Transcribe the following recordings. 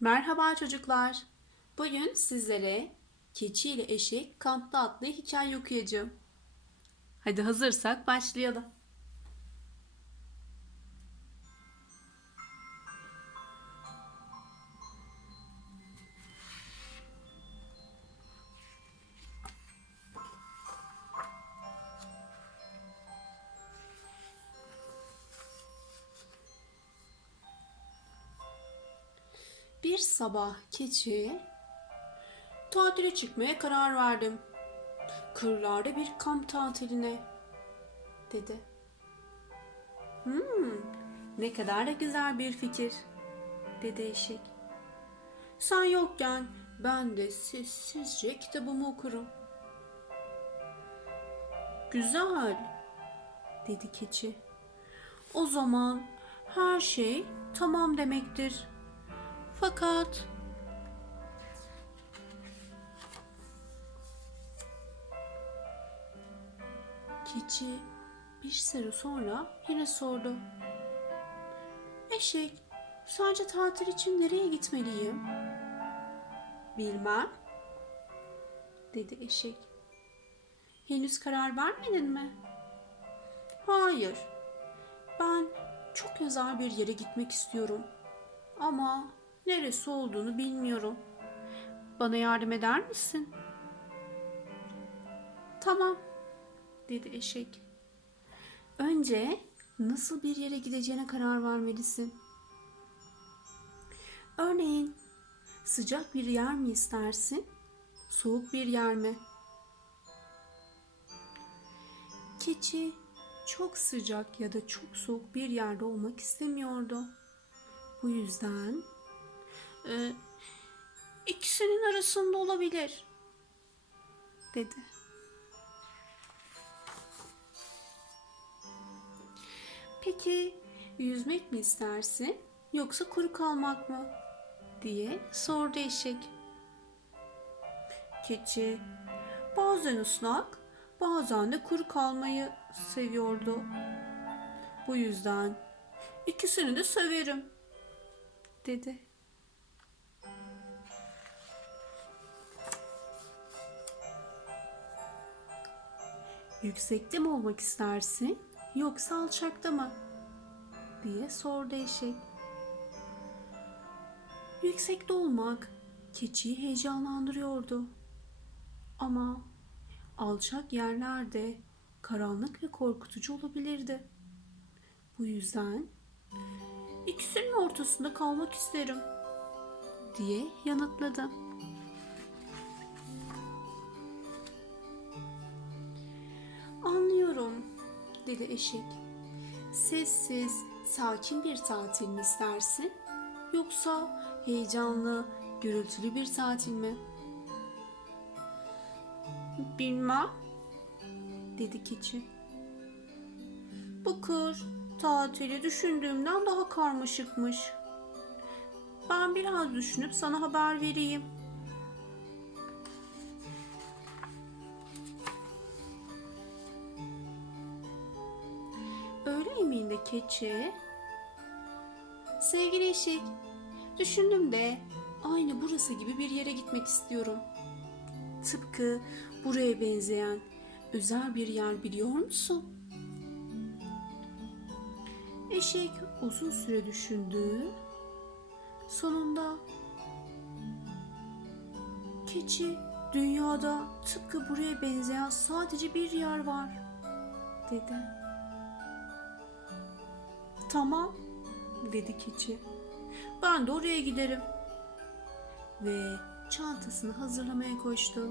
Merhaba çocuklar. Bugün sizlere Keçi ile Eşek Kampta adlı hikaye okuyacağım. Hadi hazırsak başlayalım. Bir sabah keçi tatile çıkmaya karar verdim. Kırlarda bir kamp tatiline dedi. Hmm, ne kadar da güzel bir fikir dedi eşek. Sen yokken ben de sessizce kitabımı okurum. Güzel dedi keçi. O zaman her şey tamam demektir. Fakat keçi bir süre sonra yine sordu. Eşek, sence tatil için nereye gitmeliyim? Bilmem, dedi eşek. Henüz karar vermedin mi? Hayır, ben çok özel bir yere gitmek istiyorum. Ama neresi olduğunu bilmiyorum. Bana yardım eder misin? Tamam, dedi eşek. Önce nasıl bir yere gideceğine karar vermelisin. Örneğin sıcak bir yer mi istersin, soğuk bir yer mi? Keçi çok sıcak ya da çok soğuk bir yerde olmak istemiyordu. Bu yüzden e, ikisinin arasında olabilir dedi. Peki yüzmek mi istersin yoksa kuru kalmak mı? diye sordu eşek. Keçi bazen ıslak bazen de kuru kalmayı seviyordu. Bu yüzden ikisini de severim dedi. Yüksekte mi olmak istersin yoksa alçakta mı? diye sordu eşek. Yüksekte olmak keçiyi heyecanlandırıyordu. Ama alçak yerlerde karanlık ve korkutucu olabilirdi. Bu yüzden ikisinin ortasında kalmak isterim diye yanıtladı. Dedi eşek. Sessiz, sakin bir tatil mi istersin? Yoksa heyecanlı, gürültülü bir tatil mi? Bilmem, dedi keçi. Bu kır tatili düşündüğümden daha karmaşıkmış. Ben biraz düşünüp sana haber vereyim. Öğle yemeğinde keçi Sevgili eşek, düşündüm de aynı burası gibi bir yere gitmek istiyorum. Tıpkı buraya benzeyen özel bir yer biliyor musun? Eşek uzun süre düşündü. Sonunda keçi dünyada tıpkı buraya benzeyen sadece bir yer var dedi. Tamam dedi keçi. Ben de oraya giderim. Ve çantasını hazırlamaya koştu.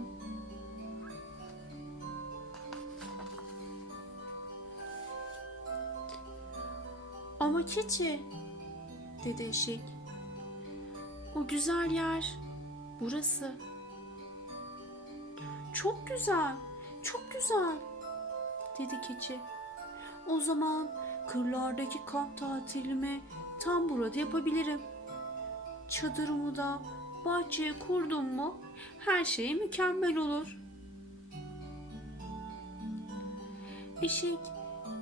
Ama keçi dedi eşek. O güzel yer burası. Çok güzel, çok güzel dedi keçi. O zaman kırlardaki kamp tatilimi tam burada yapabilirim. Çadırımı da bahçeye kurdum mu her şey mükemmel olur. Eşek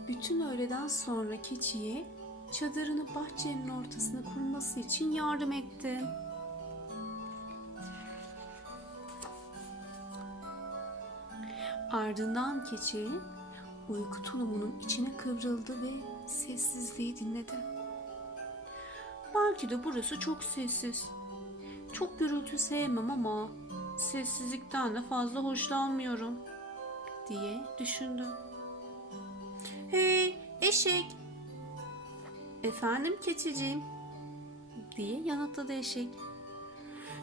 bütün öğleden sonra keçiye çadırını bahçenin ortasına kurması için yardım etti. Ardından keçi uyku tulumunun içine kıvrıldı ve sessizliği dinledi. Belki de burası çok sessiz. Çok gürültü sevmem ama sessizlikten de fazla hoşlanmıyorum diye düşündü. Hey eşek! Efendim keçiciğim diye yanıtladı eşek.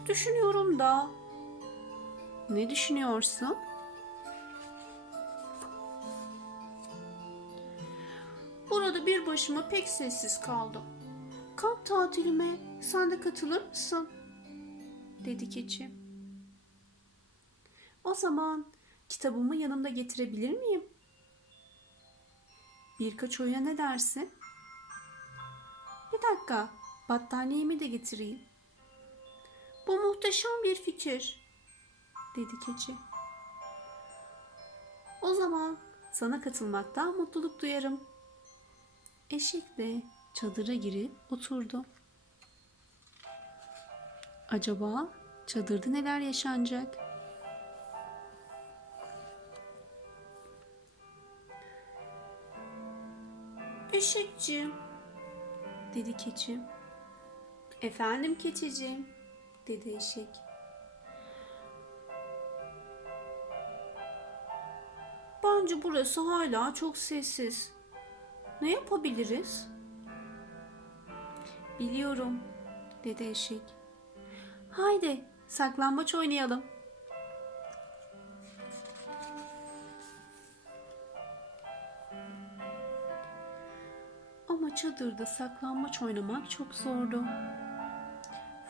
Düşünüyorum da. Ne düşünüyorsun? Burada bir başıma pek sessiz kaldım. Kamp tatilime sen de katılır mısın? dedi keçi. O zaman kitabımı yanımda getirebilir miyim? Birkaç oyuna ne dersin? Bir dakika, battaniyemi de getireyim. Bu muhteşem bir fikir, dedi keçi. O zaman sana katılmaktan mutluluk duyarım. Eşek de çadıra girip oturdu. Acaba çadırda neler yaşanacak? Eşekciğim, dedi keçi. Efendim keçiciğim, dedi eşek. Bence burası hala çok sessiz. Ne yapabiliriz? Biliyorum, dedi eşek. Haydi saklambaç oynayalım. Ama çadırda saklambaç oynamak çok zordu.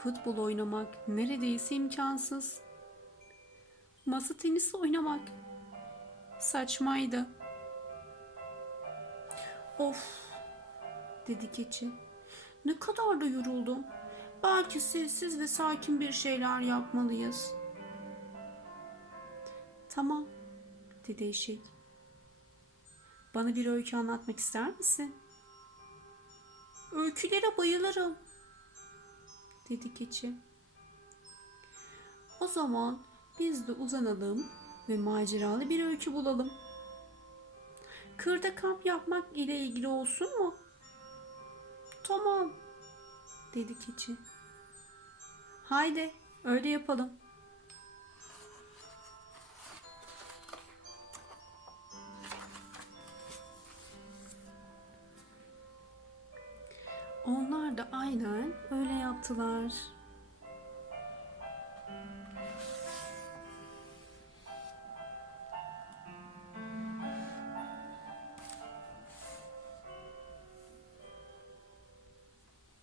Futbol oynamak neredeyse imkansız. Masa tenisi oynamak saçmaydı. Of, dedi keçi. Ne kadar da yoruldum. Belki sessiz ve sakin bir şeyler yapmalıyız. Tamam, dedi eşek. Bana bir öykü anlatmak ister misin? Öykülere bayılırım, dedi keçi. O zaman biz de uzanalım ve maceralı bir öykü bulalım. Kırda kamp yapmak ile ilgili olsun mu? Tamam, dedi keçi. Haydi öyle yapalım. Onlar da aynen öyle yaptılar.